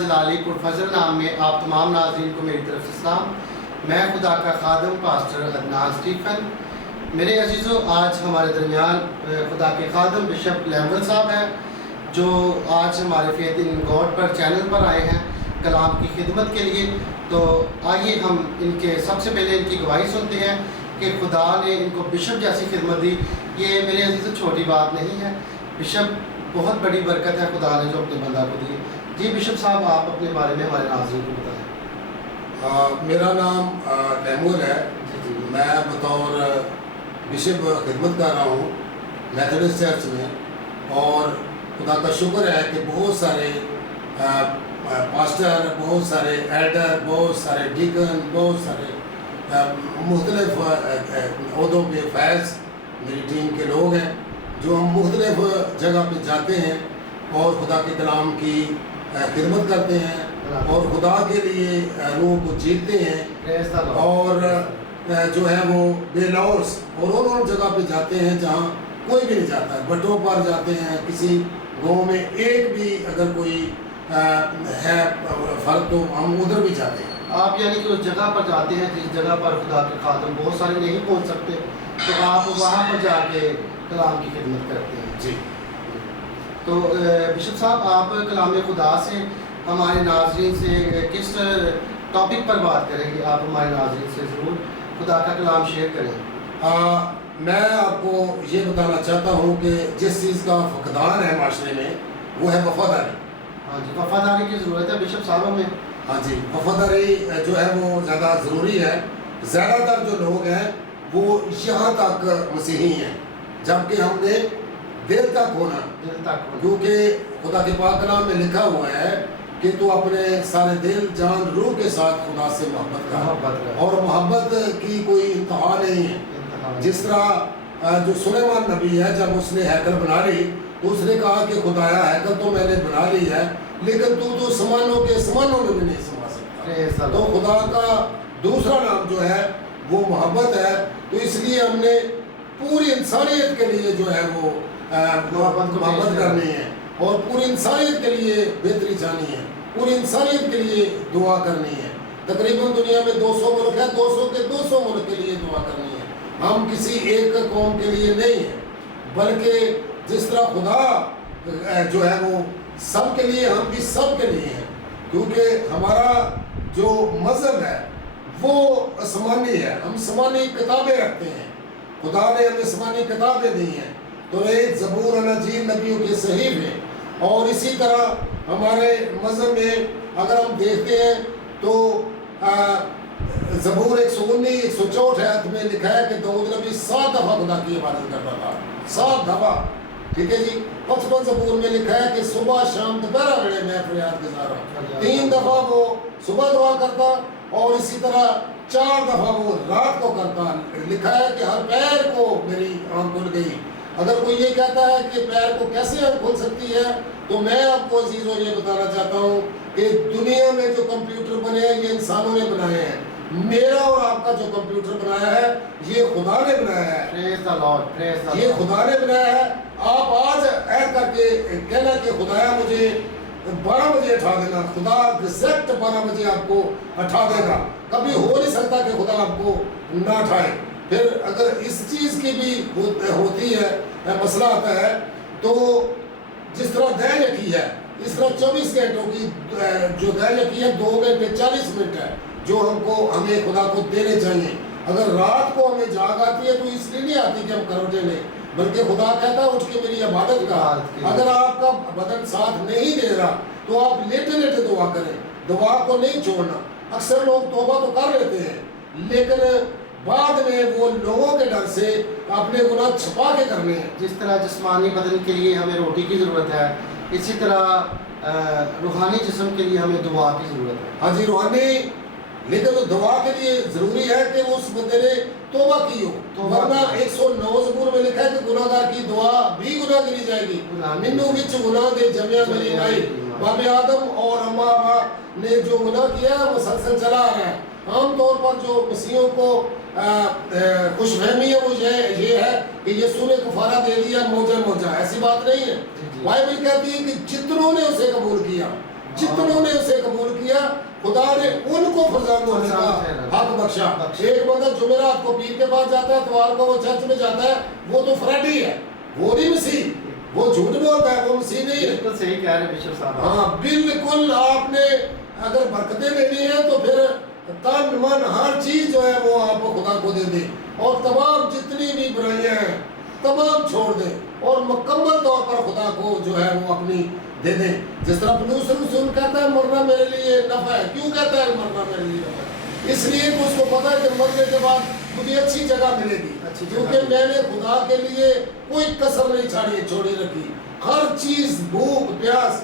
جلالی پرفضل نام میں آپ تمام ناظرین کو میری طرف سے سلام. میں خدا کا خادم پاسٹر عدنان اسٹیفن. میرے عزیزوں، آج ہمارے درمیان خدا کے خادم بشپ لیمول صاحب ہیں جو آج ہمارے فیتھ ان گاڈ پر چینل پر آئے ہیں کلام کی خدمت کے لیے. تو آئیے ہم ان کے سب سے پہلے ان کی گواہی سنتے ہیں کہ خدا نے ان کو بشپ جیسی خدمت دی. یہ میرے عزیزوں چھوٹی بات نہیں ہے. بشپ بہت بڑی برکت ہے خدا نے جو اپنے بندہ کو دی. جی بشپ صاحب، آپ اپنے بارے میں ہمارے ناظرین کو بتائیں. میرا نام لیمول ہے. میں بطور بشپ خدمت کر رہا ہوں میتھوڈسٹ چرچ میں، اور خدا کا شکر ہے کہ بہت سارے پاسٹر، بہت سارے ایلڈر، بہت سارے ڈیکن، بہت سارے مختلف عہدوں پہ فیض میری ٹیم کے لوگ ہیں جو ہم مختلف جگہ پہ جاتے ہیں اور خدا کے کلام کی خدمت کرتے ہیں اور خدا کے لیے روح کو جیتتے ہیں، اور جو ہے وہ بے لوث اور جگہ پہ جاتے ہیں جہاں کوئی بھی نہیں جاتا ہے. بٹوں پر جاتے ہیں، کسی گاؤں میں ایک بھی اگر کوئی ہے فرق تو ہم ادھر بھی جاتے ہیں. آپ یعنی کہ اس جگہ پر جاتے ہیں جس جگہ پر خدا کے خادم بہت سارے نہیں پہنچ سکتے، تو آپ وہاں پر جا کے کلام کی خدمت کرتے ہیں. جی. تو بشپ صاحب، آپ کلام خدا سے ہمارے ناظرین سے کس ٹاپک پر بات کریں گے؟ آپ ہمارے ناظرین سے ضرور خدا کا کلام شیئر کریں. میں آپ کو یہ بتانا چاہتا ہوں کہ جس چیز کا فقدان ہے معاشرے میں وہ ہے وفاداری. ہاں جی، وفاداری کی ضرورت ہے بشپ صاحب ہمیں. ہاں جی، وفاداری جو ہے وہ زیادہ ضروری ہے. زیادہ تر جو لوگ ہیں وہ یہاں تک مسیحی ہیں، جبکہ ہم نے دل تک ہونا، کیونکہ خدا کے پاک کلام میں لکھا ہوا ہے کہ تو اپنے سارے دل، جان، روح کے ساتھ خدا سے محبت کر، اور محبت کی کوئی انتہا نہیں ہے. جس طرح جو سلیمان نبی ہے، جب اس نے ہیکل بنا لی تو اس نے کہا کہ خدایا ہیکل تو میں نے بنا لی ہے، لیکن تو سمانوں کے سمانوں میں بھی نہیں سما سکتا. تو خدا کا دوسرا نام جو ہے وہ محبت ہے. تو اس لیے ہم نے پوری انسانیت کے لیے جو ہے وہ محبت کرنی ہے، اور پوری انسانیت کے لیے بہتری چاہنی ہے، پوری انسانیت کے لیے دعا کرنی ہے. تقریباً دنیا میں 200 ملک ہے، 200 کے 200 ملک کے لیے دعا کرنی ہے. ہم کسی ایک قوم کے لیے نہیں ہیں، بلکہ جس طرح خدا جو ہے وہ سب کے لیے، ہم بھی سب کے لیے ہیں. کیونکہ ہمارا جو مذہب ہے وہ آسمانی ہے، ہم آسمانی کتابیں رکھتے ہیں. خدا نے ہمیں آسمانی کتابیں دی ہیں، توریت، زبور، اناجیل، نبیوں کے صحیح ہیں. اور اسی طرح ہمارے مذہب میں اگر ہم دیکھتے ہیں تو زبور 119 164 آیت میں لکھا ہے کہ داؤد نبی 7 دفعہ خدا کی عبادت کرتا تھا. 7 دفعہ. ٹھیک ہے جی. 55 زبور میں لکھا ہے کہ صبح شام دوپہر ویلے میں فریاد گزارا. 3 دفعہ وہ صبح دعا کرتا، اور اسی طرح 4 دفعہ وہ رات کو کرتا. لکھا ہے کہ ہر پیر کو میری آنکھ کھل گئی. اگر کوئی یہ کہتا ہے کہ پیر کو کیسے آنکھ کھل سکتی ہے، تو میں آپ کو عزیزوں یہ بتانا چاہتا ہوں کہ دنیا میں جو کمپیوٹر بنے ہیں یہ انسانوں نے بنائے ہیں. میرا اور آپ کا جو کمپیوٹر بنایا ہے یہ خدا نے بنایا ہے. یہ خدا نے بنایا ہے. آپ آج عہد کر کے کہنا کہ خدایا مجھے 12 بجے اٹھا دینا، خدا ایگزیکٹ 12 بجے آپ کو اٹھا دے گا. کبھی ہو نہیں سکتا کہ خدا آپ کو نہ اٹھائے. پھر اگر اس چیز کی بھی ہوتی ہے، مسئلہ آتا ہے، تو جس طرح دہ لکھی ہے اس طرح 24 گھنٹوں کی جو دہ لکھی ہے 2 گھنٹے 40 منٹ ہے جو ہمیں خدا کو دینے چاہیے. اگر رات کو ہمیں جاگ آتی ہے تو اس لیے نہیں آتی کہ ہم کروٹے لیں، بلکہ خدا کہتا ہے اٹھ کے میری عبادت کا. اگر آپ کا بدن ساتھ نہیں دے رہا تو آپ لیٹے لیٹے دعا کریں، دعا کو نہیں چھوڑنا. اکثر لوگ توبہ تو کر لیتے ہیں، لیکن بعد میں وہ لوگوں کے ڈر سے اپنے گناہ چھپا کے کرنے ہیں. جس طرح جسمانی بدن کے لیے ہمیں روٹی کی ضرورت ہے، اسی طرح روحانی جسم کے لیے ہمیں دعا کی ضرورت ہے. ہاں جی، روحانی، لیکن دعا کے لیے ضروری ہے کہ اس بندے نے توبہ کی ہو. ورنہ 109 زبور میں لکھا ہے کہ گناہ گار کی دعا بھی گناہ گری جائے گی. منو وچ گناہ دے جمیا میری مائی. باپ آدم اور اماں نے جو گناہ کیا ہے مسلسل چلا آ رہا ہے. عام طور پر جو مسیحوں کو خوش فہمی ہے وہ یہ ہے کہ یسوع نے کفارہ دے دیا، موجہ موجہ. ایسی بات نہیں ہے. بائبل کہتی ہے کہ جتنوں نے اسے قبول کیا جتنوں نے اسے قبول کیا خدا نے ان کو فرزند ہونے کا حق بخشا. ایک بندہ جمعرات کو پیر کے پاس جاتا ہے، اتوار کو وہ چرچ میں جاتا ہے، وہ تو فراڈی ہے، وہ نہیں مسیح، وہ جھوٹ بولتا ہے، وہ مسیح نہیں ہے. بالکل صحیح کہہ رہے ہیں بشپ صاحب. ہاں بالکل. آپ نے اگر برکتیں لینی ہے تو پھر تن من ہر چیز جو ہے وہ آپ خدا کو دے دیں، اور تمام جتنی بھی برائیاں ہیں تمام چھوڑ دیں، اور مکمل طور پر خدا کو جو ہے وہ اپنی دے دیں. جس طرح پولس رسول کہتا ہے مرنا میرے لیے نفع ہے. کیوں کہتا ہے مرنا میرے لیے نفع ہے؟ اس لیے کہ اس کو پتا ہے کہ مرنے کے بعد مجھے اچھی جگہ ملے گی، کیونکہ میں نے خدا کے لیے کوئی کسر نہیں چھوڑی رکھی. ہر چیز بھوک پیاس،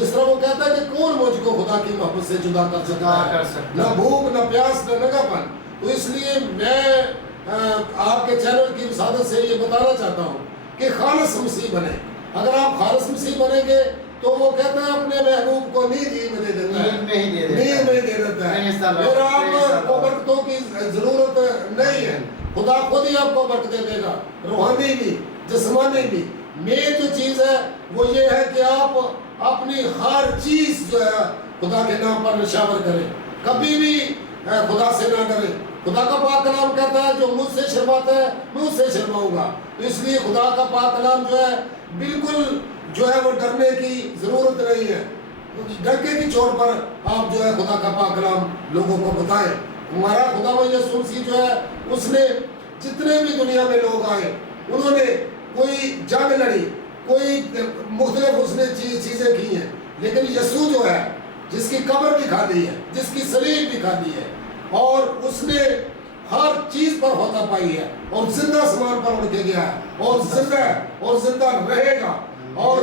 جس طرح وہ کہتا ہے کہ کون مجھ کو خدا کی محبت سے جدا کر سکتا ہے، نہ بھوک نہ پیاس نہ ننگا پن. تو اس لیے میں آپ کے چینل کی وسادت سے یہ بتانا چاہتا ہوں کہ خالص مسیح بنے. اگر آپ خالص مسیح بنیں گے تو وہ کہتا ہے اپنے محبوب کو نیند ہی میں دے دیتا ہے، نیند میں دے دیتا ہے. پھر آپ کو برکتوں کی ضرورت نہیں ہے، خدا خود ہی آپ کو برکتیں دے گا، روحانی بھی جسمانی بھی. مین جو چیز ہے وہ یہ ہے کہ آپ اپنی ہر چیز جو ہے خدا کے نام پر نشاور کریں، کبھی بھی خدا سے نہ ڈریں. خدا کا پاک کلام کہتا ہے جو مجھ سے شرماتا ہے میں اس سے شرماؤں گا. تو اس لیے خدا کا پاک کلام جو ہے بالکل جو ہے وہ ڈرنے کی ضرورت نہیں ہے. ڈرکے کی چوٹ پر آپ جو ہے خدا کا پاک کلام لوگوں کو بتائیں. ہمارا خدا یسوع مسیح جو ہے اس نے جتنے بھی دنیا میں لوگ آئے انہوں نے کوئی جنگ لڑی، کوئی مختلف اس نے چیزیں کی ہیں، لیکن یسوع جو ہے جس کی قبر بھی کھا دی ہے، جس کی صلیب بھی کھا دی ہے، اور اس نے ہر چیز پر ہوتا پائی ہے، اور زندہ آسمان پر اڑ کے گیا ہے، اور زندہ ہے اور زندہ رہے گا. اور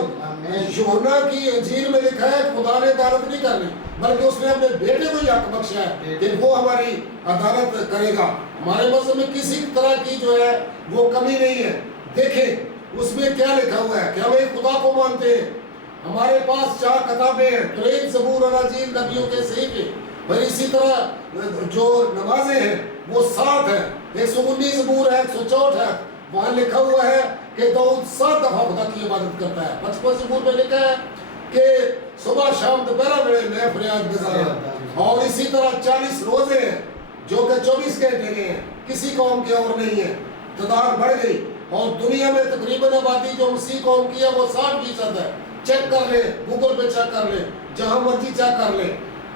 یوحنا کی انجیل میں لکھا ہے خدا نے عدالت نہیں کرنی بلکہ اس نے اپنے بیٹے کو یہ حق بخشا ہے کہ وہ ہماری عدالت کرے گا. ہمارے مذہب میں کسی طرح کی جو ہے وہ کمی نہیں ہے. دیکھیں اس میں کیا لکھا ہوا ہے کہ ہم ایک خدا کو مانتے ہیں. ہمارے پاس 4 کتابیں ہیں، تورات، زبور، اناجیل، نبیوں کے صحیفے. اور اسی طرح جو نمازیں ہیں وہ 7 ہیں، 119 زبور ہے، 164 ہے. وہاں لکھا ہوا ہے کہ داؤد 7 دفعہ خدا کی عبادت کرتا ہے. 55 زبور میں لکھا ہے کہ صبح شام دوپہر ویلے میں فریاد گزارا. اور اسی طرح 40 روزے ہیں جو کہ 24 گھنٹے کے ہیں، کسی قوم کے اور نہیں ہے. تعداد بڑھ گئی، اور دنیا میں تقریباً آبادی جو مسیح قوم کی ہے وہ 60% ہے. چیک کر لیں، گوگل پہ چیک کر لیں، جہاں مرضی چیک کر لیں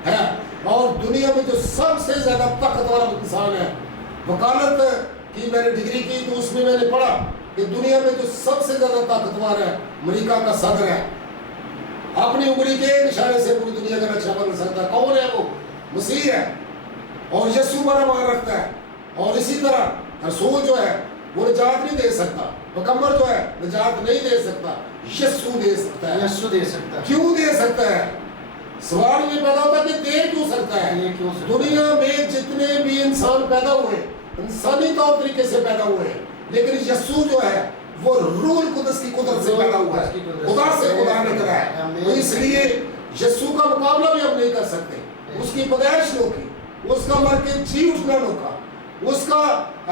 ہے. اور دنیا میں جو سب سے زیادہ طاقتور انسان ہے، وکالت کی میں نے ڈگری کی تو اس میں نے پڑھا کہ دنیا میں جو سب سے زیادہ طاقتور ہے امریکہ کا صدر ہے. اپنی انگلی کے ایک اشارے سے پوری دنیا کا نقشہ بدل سکتا ہے. کون ہے وہ؟ مسیح ہے. اور یسوع بڑا مان رکھتا ہے. اور اسی طرح رسول جو ہے وہ نجات نہیں دے سکتا، پیغمبر جو ہے نجات نہیں دے سکتا، یسوع دے سکتا ہے. یسوع دے سکتا ہے. کیوں دے سکتا ہے؟ سوال یہ پیدا ہوتا ہے کہ دے کیوں سکتا ہے؟ دنیا میں جتنے بھی انسان پیدا ہوئے انسانی طور طریقے سے پیدا ہوئے ہیں، لیکن یسوع جو ہے وہ روح القدس کی قدرت سے پیدا ہوا ہے، خدا سے خدا نکلا ہے. تو اس لیے یسوع کا مقابلہ بھی ہم نہیں کر سکتے. اس کی پیدائش روکی، اس کا مر کے جی اٹھنا روکا، اس کا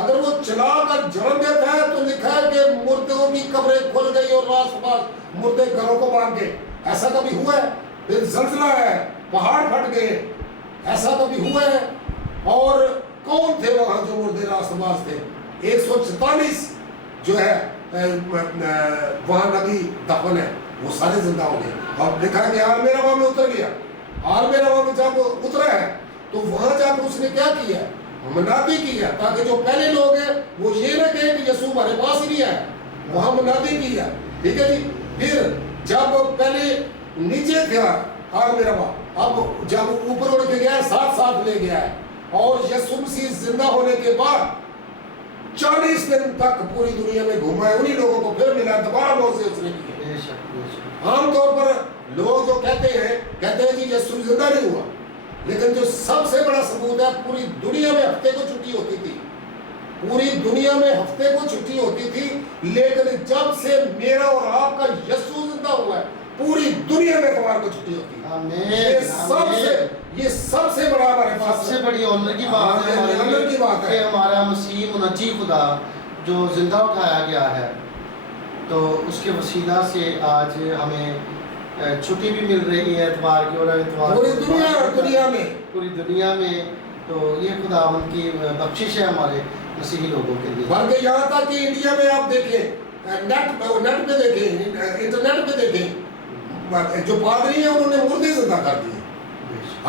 اگر وہ چلا کر جنم دیتا ہے تو لکھا ہے کہ مردوں کی قبریں کھل گئی اور راست باز مردے گھروں کو باندھ گئے. ایسا کبھی ہوا ہے؟ پھر زلزلہ ہے، پہاڑ پھٹ گئے، ایسا کبھی ہوا ہے؟ اور کون تھے وہاں جو مردے راست باز تھے؟ 144 جو ہے وہاں نبی دفن ہے، وہ سارے زندہ ہو گئے. اور لکھا ہے کہ عالم روا میں اتر گیا. عالم روا میں جب اترا ہے تو وہاں جا کے اس نے کیا کیا؟ منادی کیا، تاکہ جو پہلے لوگ ہیں وہ یہ نہ کہیں کہ یسوع ہمارے پاس ہی نہیں ہے. وہاں منادی کیا. ٹھیک ہے جی. پھر جب پہلے نیچے تھا عالم روا، اب جب اوپر اڑ کے گیا، ساتھ ساتھ لے گیا ہے. اور یسوع مسیح زندہ ہونے کے بعد 40 دن تک پوری دنیا میں گھوما ہے. انہی لوگوں کو پھر ملا، دوبارہ موت سے اس نے کی. عام طور پر لوگ جو کہتے ہیں جی یسوع زندہ نہیں ہوا، لیکن جو سب سے بڑا ثبوت ہے پوری دنیا میں ہفتے کو چھٹی ہوتی تھی. پوری دنیا میں ہفتے کو چھٹی ہوتی تھی، لیکن جب سے میرا اور آپ کا یسوع زندہ ہوا ہے پوری دنیا میں اتوار کو چھٹی ہوتی ہے. یہ سب سے بڑا ہمارے پاس سب سے بڑی آنر کی بات ہے کہ ہمارا مسیح منجی خدا جو زندہ اٹھایا گیا ہے، تو اس کے وسیلہ سے آج ہمیں چھٹی بھی مل رہی ہے اتوار کی، اور اتوار پوری دنیا میں پوری دنیا میں، تو یہ خداون کی بخشش ہے ہمارے مسیحی لوگوں کے لیے۔ بلکہ یہاں تک کہ انڈیا میں آپ دیکھیں، نیٹ پہ دیکھیں، انٹرنیٹ پہ دیکھیں، جو پادری ہیں انہوں نے مردے زندہ کر دیے۔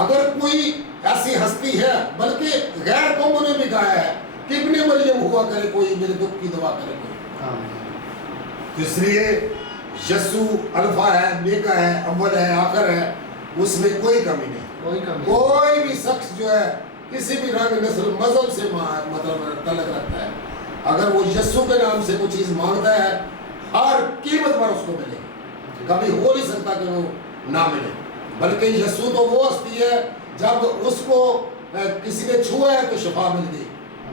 اگر کوئی ایسی ہستی ہے، بلکہ غیر قوموں نے بھی کہا ہے کہ ابن مریم ہوا کرے کوئی، میرے دکھ کی دوا کرے کوئی۔ اس لیے یسوع الفا ہے، میکا ہے، اول ہے، آخر ہے، اس میں کوئی کمی نہیں۔ کوئی بھی شخص جو ہے کسی بھی رنگ نسل مذہب سے مطلب تعلق رکھتا ہے، اگر وہ یسوع کے نام سے کوئی چیز مانگتا ہے، ہر قیمت پر اس کو ملے گی، کبھی ہو نہیں سکتا کہ وہ نہ ملے۔ بلکہ یسوع تو وہ ہستی ہے جب اس کو کسی نے چھوا ہے تو شفا مل گئی،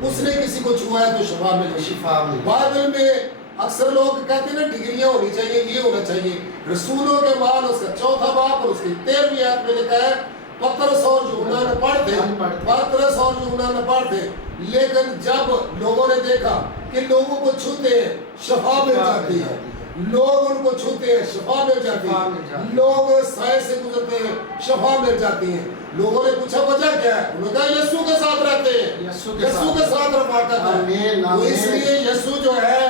اس نے کسی کو چھوا ہے تو شفا مل گئی۔ بائبل میں اکثر لوگ کہتے ہیں نا ڈگریاں ہونی چاہیے، یہ ہونا چاہیے۔ رسولوں کے بعد اس کا 4واں باب اور اس کی 13ویں آیت میں لکھا ہے پترس اور یوحنا نہ پڑھتے، پترس اور یوحنا نہ پڑھتے، لیکن جب لوگوں نے دیکھا کہ لوگوں کو چھوتے ہیں شفا مل جاتی ہے، لوگ ان کو چھوتے ہیں شفا مل جاتی ہے، لوگ سائے سے گزرتے ہیں شفا مل جاتی ہے۔ لوگوں نے پوچھا وجہ کیا ہے؟ انہوں نے کہا یسوع کے ساتھ رہتے ہیں، یسوع کے ساتھ رفاقت ہے۔ تو اس لیے یسوع جو ہے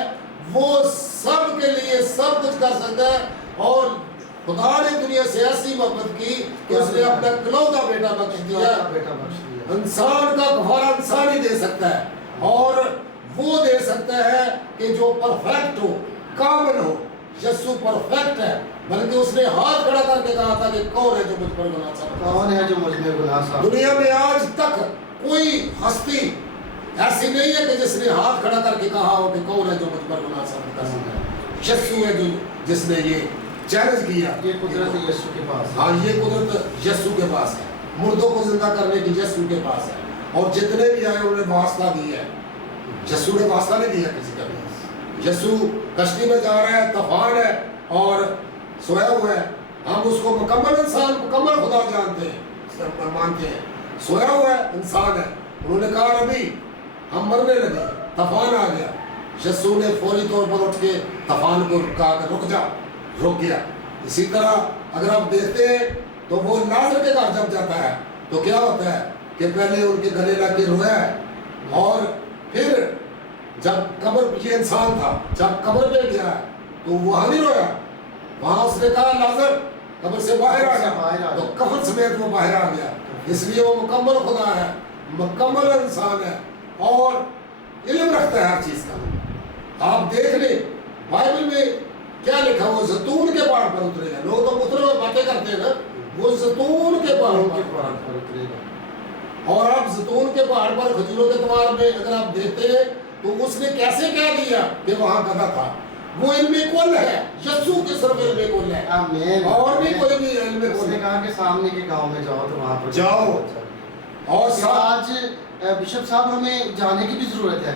وہ سب کے لیے سب کچھ کر سکتا ہے، اور خدا نے دنیا سے ایسی محبت کی کہ اس نے اپنا اکلوتا بیٹا بخش دیا۔ انسان کا کفارہ انسان ہی دے سکتا ہے، اور وہ دے سکتا ہے کہ جو پرفیکٹ ہو، کامل ہو۔ یسوع پرفیکٹ ہے، بلکہ اس نے ہاتھ کھڑا کر کے کہا تھا کہ کون ہے جو مجھ پر گناہ ثابت کر کون ہے جو مجھ میں گناہ ثابت۔ دنیا میں آج تک کوئی ہستی ایسی نہیں ہے کہ جس نے ہاتھ کھڑا کر کے کہا ہو کہ کون ہے جو مجھ پر گناہ ثابت کر سکتا ہے۔ یسوع ہے جس نے یہ چیلنج کیا۔ یہ قدرت یسوع کے پاس ہے۔ ہاں، یہ قدرت یسوع کے پاس ہے، مردوں کو زندہ کرنے کی یسوع کے پاس ہے، اور جتنے بھی آئے انہوں نے واسطہ دیا ہے، یسوع نے واسطہ نہیں دیا کسی کا بھی۔ یسوع کشتی میں جا رہا ہے، طوفان ہے اور سویا ہوا ہے، ہم اس کو مکمل انسان، مکمل خدا جانتے ہیں، مانتے ہیں، سویا ہوا ہے، انسان ہے۔ انہوں نے کہا نبی ہم مرنے لگے، طوفان آ گیا، یسوع نے فوری طور پر اٹھ کے طوفان کو کہا کہ رک جا، رک گیا۔ اسی طرح اگر آپ دیکھتے ہیں تو وہ لازر کے گھر جب جاتا ہے تو کیا ہوتا ہے کہ پہلے ان کے گلے لگ کے رویا ہے، اور پھر جب قبر، یہ انسان تھا، جب قبر میں گیا ہے تو وہاں نہیں رویا، وہاں اس نے کہا لازر قبر سے باہر آ گیا، تو کفن سمیت وہ باہر آ گیا۔ اس لیے وہ مکمل خدا ہے، مکمل انسان ہے، اور علم رکھتا ہے ہر چیز کا۔ آپ دیکھ لیں بائبل میں کیا لکھا، وہ زیتون کے پہاڑ پر اترے گا۔ لوگ تو اترے ہوئے باتیں کرتے ہیں نا، وہ زیتون کے پہاڑ پر اترے گا۔ اور آپ زیتون کے پہاڑ پر کھجوروں کے تہوار میں اگر آپ دیکھتے ہیں تو اس نے کیسے کہہ دیا کہ وہاں گدھا تھا؟ وہ علم کل ہے، یسوع کے صرف علم کل ہے، آمین۔ اور بھی کوئی بھی علم کل اس نے ہے۔ کہا کہ سامنے کے گاؤں میں جاؤ تو وہاں پر جاؤ، اور آج بشپ صاحب ہمیں جانے کی بھی ضرورت ہے۔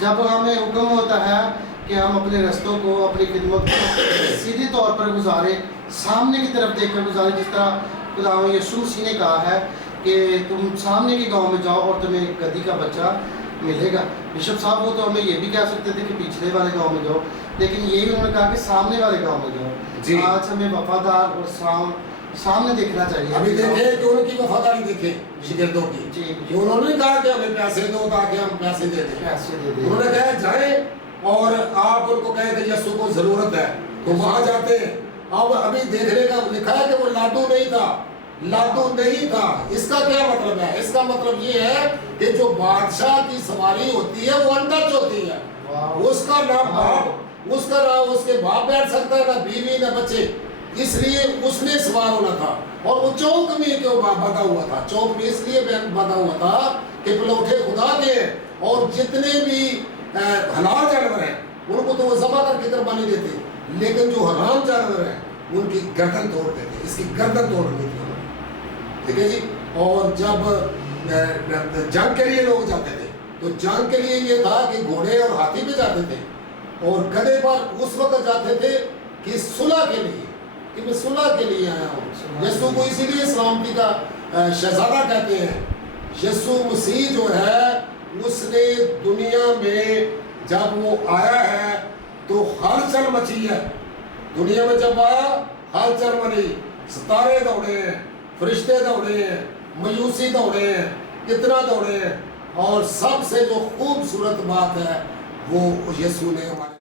جب ہمیں حکم ہوتا ہے کہ ہم اپنے رستوں کو، اپنی خدمت کو سیدھی طور پر گزاریں، سامنے کی طرف دیکھ کر گزاریں، جس طرح خداوند یسوع مسیح نے کہا ہے کہ تم سامنے کے گاؤں میں جاؤ اور تمہیں ایک گدھی کا بچہ ملے گا۔ بشپ صاحب وہ تو ہمیں یہ بھی کہہ سکتے تھے کہ پچھلے والے گاؤں میں جاؤ، لیکن یہی انہوں نے کہا کہ سامنے والے گاؤں میں جاؤ۔ آج ہمیں وفادار اور سامنے دیکھنا چاہیے۔ ابھی دیکھیں کہ ان کی وفاداری دیکھیں شاگردوں کی، کہ انہوں نے کہا کہ ہمیں پیسے دو تاکہ ہم پیسے دے دیں۔ انہوں نے کہا جائیں اور آپ ان کو کہیں کہ یسوع کو ضرورت ہے تو وہاں جاتے ہیں۔ اب ابھی دیکھنے کا لکھا ہے کہ وہ لادو نہیں تھا، لادو نہیں تھا۔ اس کا کیا مطلب ہے؟ اس کا مطلب یہ ہے کہ جو بادشاہ کی سواری ہوتی ہے وہ انٹچ ہوتی ہے، اس کا نہ باپ، اس کا نہ اس کے باپ بیٹھ سکتا ہے، نہ بیوی نہ بچے، اس لیے اس نے سوار ہونا تھا۔ اور وہ چوک میں کیوں بندھا ہوا تھا؟ چوک میں اس لیے بندھا ہوا تھا کہ پلوٹے خدا کے ہیں، اور جتنے بھی حلال جانور ہیں ان کو تو وہ ذبح کر کے قربانی دیتے، لیکن جو حرام جانور ہیں ان کی گردن توڑ دیتے۔ اس کی گردن توڑنی تھی، ٹھیک ہے جی۔ اور جب جنگ کے لیے لوگ جاتے تھے تو جنگ کے لیے یہ تھا کہ گھوڑے اور ہاتھی پہ جاتے تھے، اور گدھے پر اس وقت جاتے تھے کہ صلح کے لیے، کہ میں صلح کے لیے آیا ہوں۔ یسوع کو اسی لیے سلامتی کا شہزادہ کہتے ہیں۔ یسوع مسیح جو ہے اس نے دنیا میں جب وہ آیا ہے تو ہلچل مچی ہے، دنیا میں جب آیا ہلچل بنی، ستارے دوڑے ہیں، فرشتے دوڑے ہیں، میوسی دوڑے ہیں، کتنا دوڑے ہیں، اور سب سے جو خوبصورت بات ہے وہ یسوع نے ہمارے